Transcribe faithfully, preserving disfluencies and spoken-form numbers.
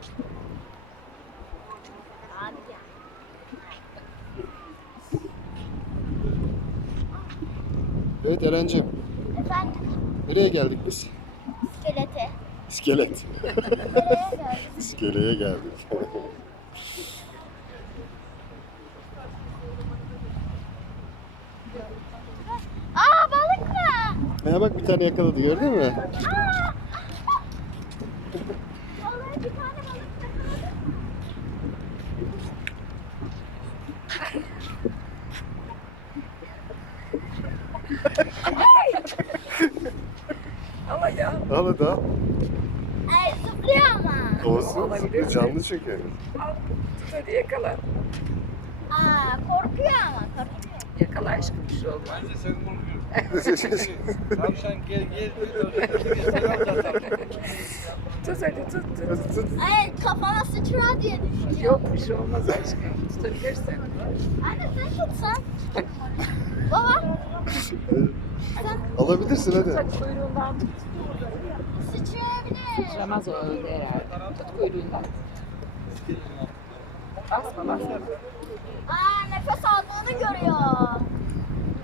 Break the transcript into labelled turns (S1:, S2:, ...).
S1: Abi ya.
S2: Evet Eren'cim,
S1: Efendim,
S2: nereye geldik biz?
S1: iskelete.
S2: İskelet.
S1: Nereye geldik?
S2: İskeleye geldik.
S1: Aa, balık mı?
S2: Ya bak bir tane yakaladı, gördün mü?
S1: Aa! Vallahi bir tane balık yakaladım.
S3: Ama ya.
S2: Al hadi al.
S1: Ay, zıplıyor ama.
S2: Olsun,
S3: Olabilir.
S2: canlı çünkü.
S3: Al, tut hadi yakala.
S1: Aa, korkuyor ama korkuyor.
S3: Yakala aşkım, bir şey olmaz.
S4: Bence sen korkuyorsun. Tavşan gel gel diyor.
S3: Tut hadi, tut tut.
S2: Tut.
S1: Ay, kafana sıçrar diye düşünüyorum.
S3: Yok, bir şey olmaz aşkım. Tutabilirsin.
S1: Anne sen tutsan. Baba, sen
S2: Alabilirsin hadi.
S3: Hadi kuyruğundan tut.
S1: sıçrayabilir.
S3: Sıçramaz o, öyle herhalde. Tut kuyruğundan. Basma basma.
S1: Aa, nefes aldığını görüyor.